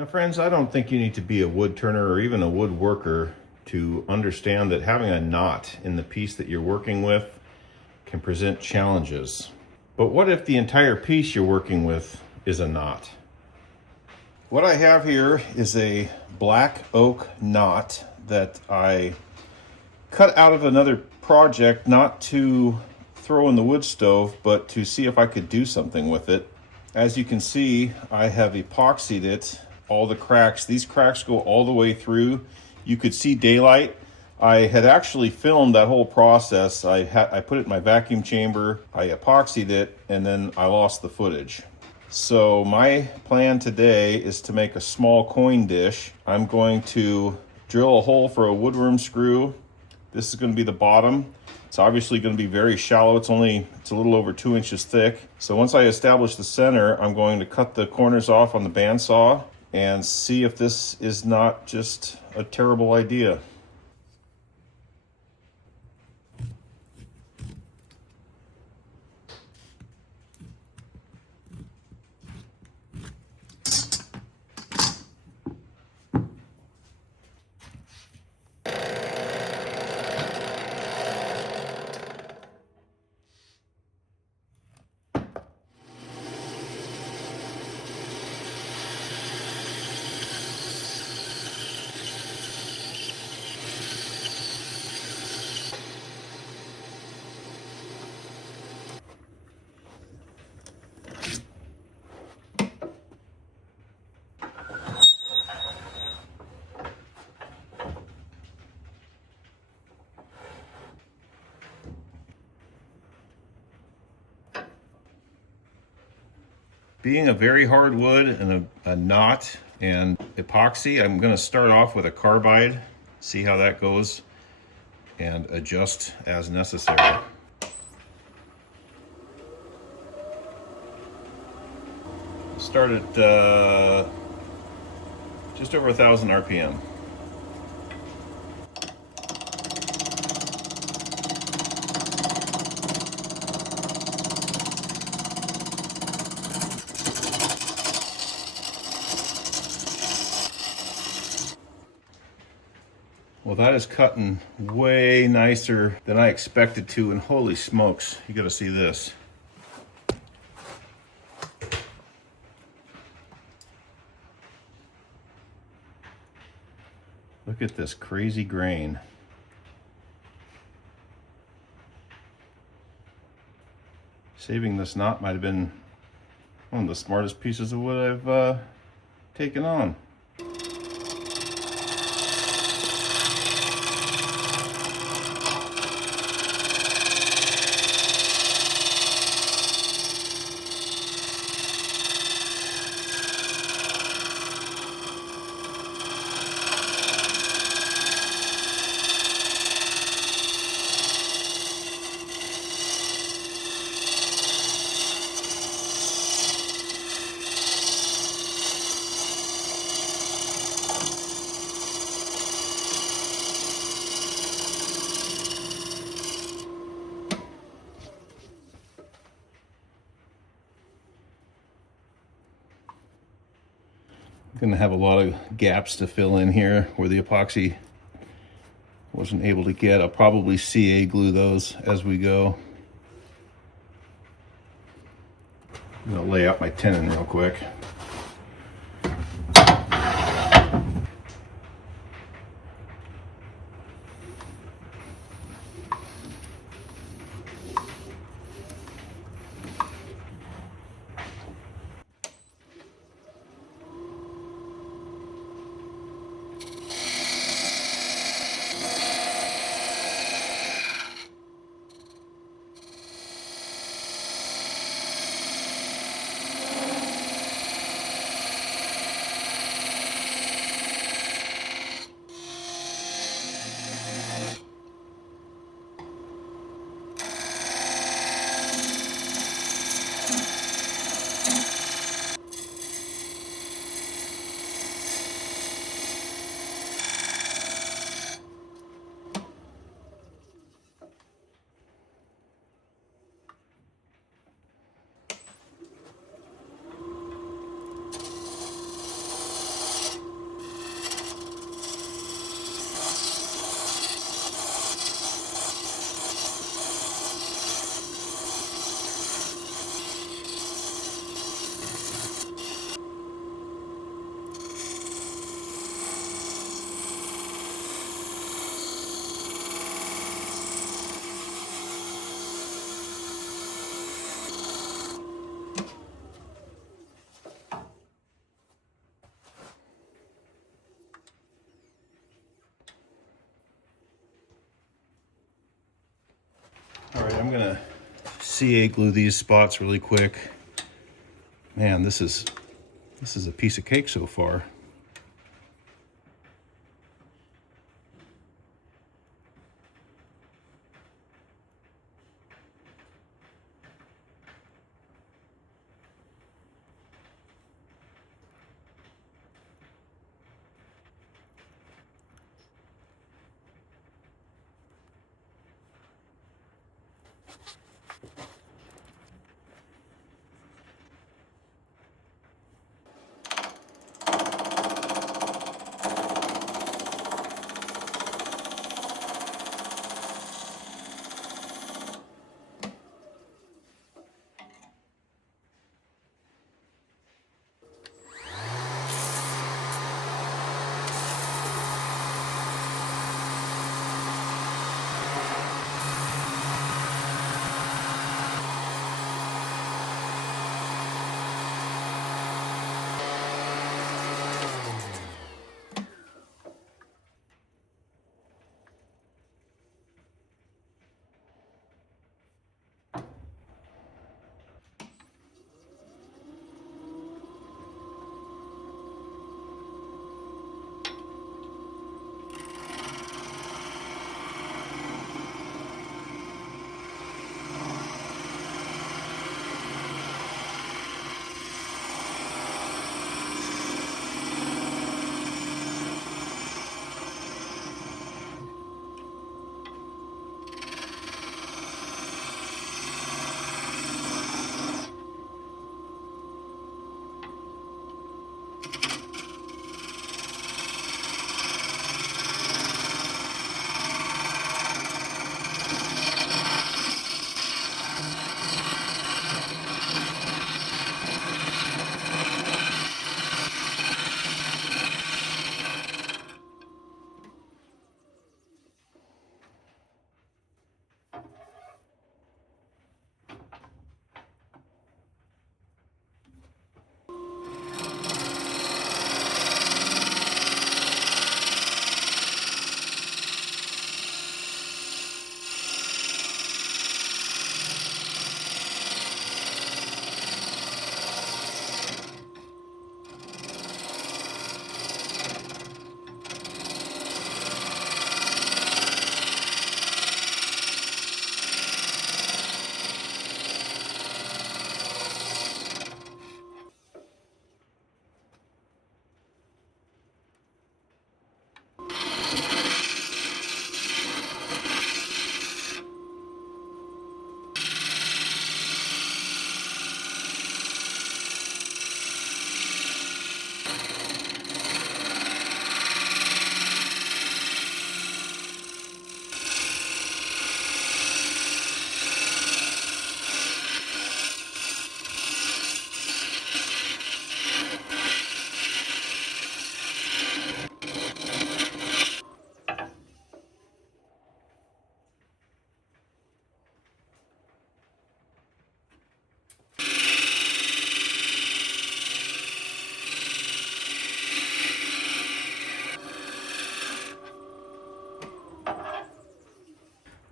Now friends, I don't think you need to be a wood turner or even a woodworker to understand that having a knot in the piece that you're working with can present challenges. But what if the entire piece you're working with is a knot? What I have here is a black oak knot that I cut out of another project, not to throw in the wood stove, but to see if I could do something with it. As you can see, I have epoxied it, all the cracks. These cracks go all the way through. You could see daylight. I had actually filmed that whole process. I put it in my vacuum chamber, I epoxied it, and then I lost the footage. So my plan today is to make a small coin dish. I'm going to drill a hole for a woodworm screw. This is going to be the bottom. It's obviously going to be very shallow. It's a little over 2 inches thick. So once I establish the center, I'm going to cut the corners off on the bandsaw and see if this is not just a terrible idea. Being a very hard wood and a knot and epoxy, I'm going to start off with a carbide, see how that goes, and adjust as necessary. Start at just over 1,000 RPM. Well, that is cutting way nicer than I expected to, and holy smokes, you gotta see this. Look at this crazy grain. Saving this knot might have been one of the smartest pieces of wood I've taken on. Gonna have a lot of gaps to fill in here where the epoxy wasn't able to get. I'll probably CA glue those as we go. I'm gonna lay out my tenon real quick. I'm gonna CA glue these spots really quick. Man, this is a piece of cake so far.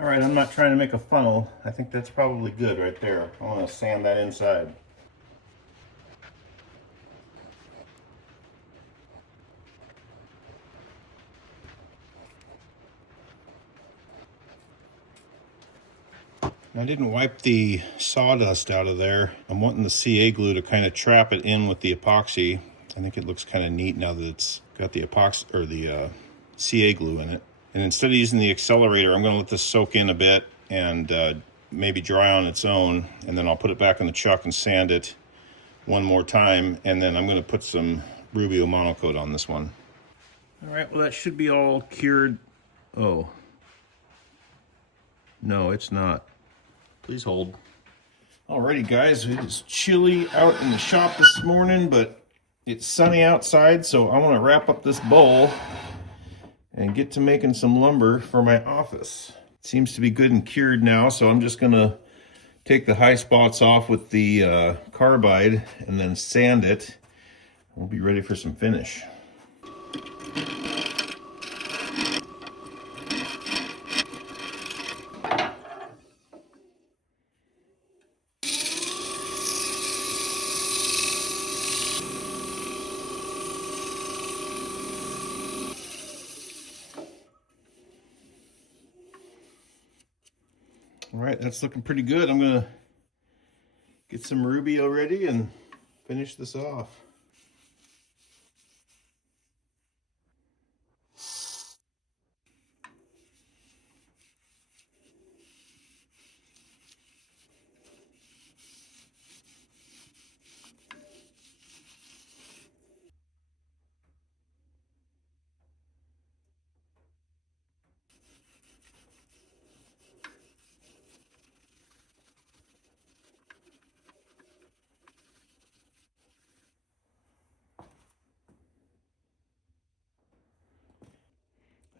All right, I'm not trying to make a funnel. I think that's probably good right there. I want to sand that inside. I didn't wipe the sawdust out of there. I'm wanting the CA glue to kind of trap it in with the epoxy. I think it looks kind of neat now that it's got the epoxy or the CA glue in it. And instead of using the accelerator, I'm going to let this soak in a bit and maybe dry on its own. And then I'll put it back in the chuck and sand it one more time. And then I'm going to put some Rubio monocoat on this one. All right, well, that should be all cured. Oh, no, it's not. Please hold. Alrighty, guys, it's chilly out in the shop this morning, but it's sunny outside, so I want to wrap up this bowl and get to making some lumber for my office. It seems to be good and cured now, so I'm just gonna take the high spots off with the carbide and then sand it. We'll be ready for some finish. All right, that's looking pretty good. I'm gonna get some Rubio ready and finish this off.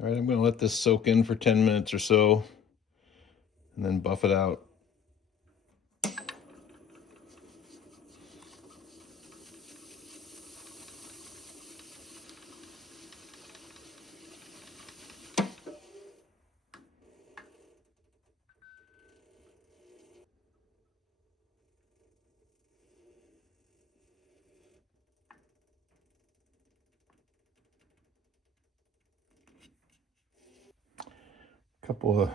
All right, I'm gonna let this soak in for 10 minutes or so and then buff it out. Couple of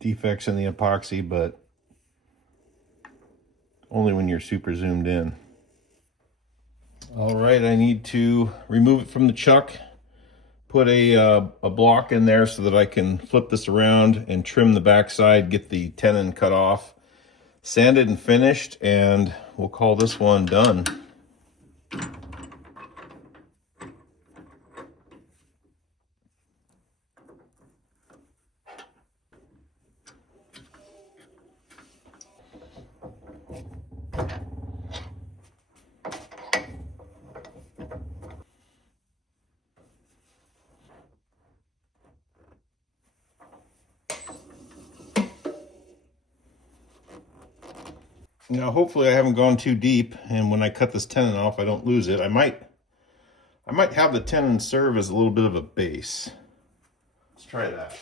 defects in the epoxy, but only when you're super zoomed in. All right, I need to remove it from the chuck, put a block in there so that I can flip this around and trim the backside, get the tenon cut off, sanded and finished, and we'll call this one done. Now, hopefully I haven't gone too deep, and when I cut this tenon off, I don't lose it. I might have the tenon serve as a little bit of a base. Let's try that.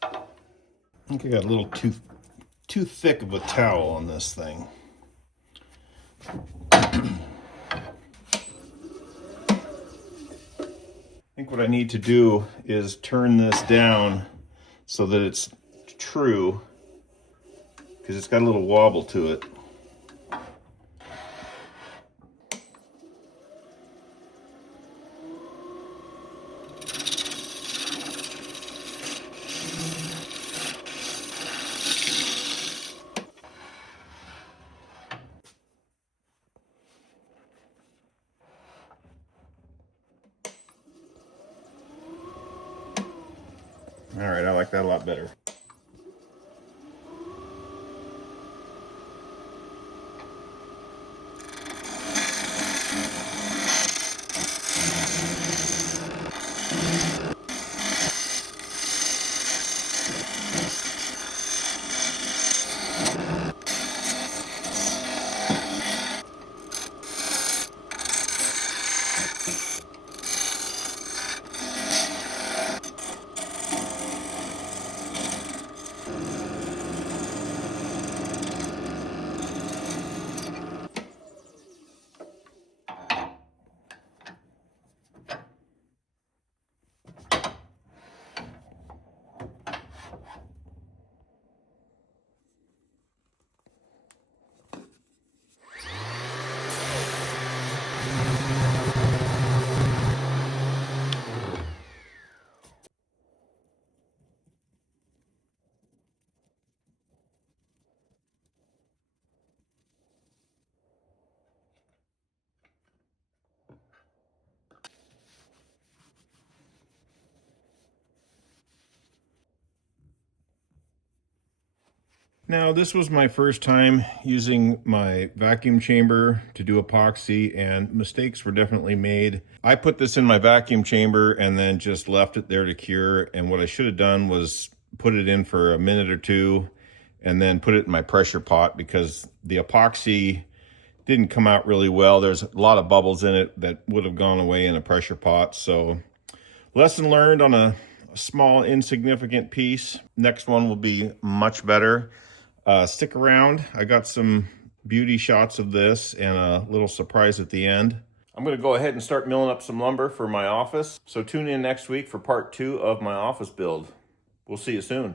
I think I got a little too thick of a towel on this thing. I think what I need to do is turn this down so that it's true, because it's got a little wobble to it. All right, I like that a lot better. Now, this was my first time using my vacuum chamber to do epoxy, and mistakes were definitely made. I put this in my vacuum chamber and then just left it there to cure, and what I should have done was put it in for a minute or two and then put it in my pressure pot, because the epoxy didn't come out really well. There's a lot of bubbles in it that would have gone away in a pressure pot. So lesson learned on small, insignificant piece. Next one will be much better. Stick around. I got some beauty shots of this and a little surprise at the end. I'm going to go ahead and start milling up some lumber for my office. So tune in next week for part 2 of my office build. We'll see you soon.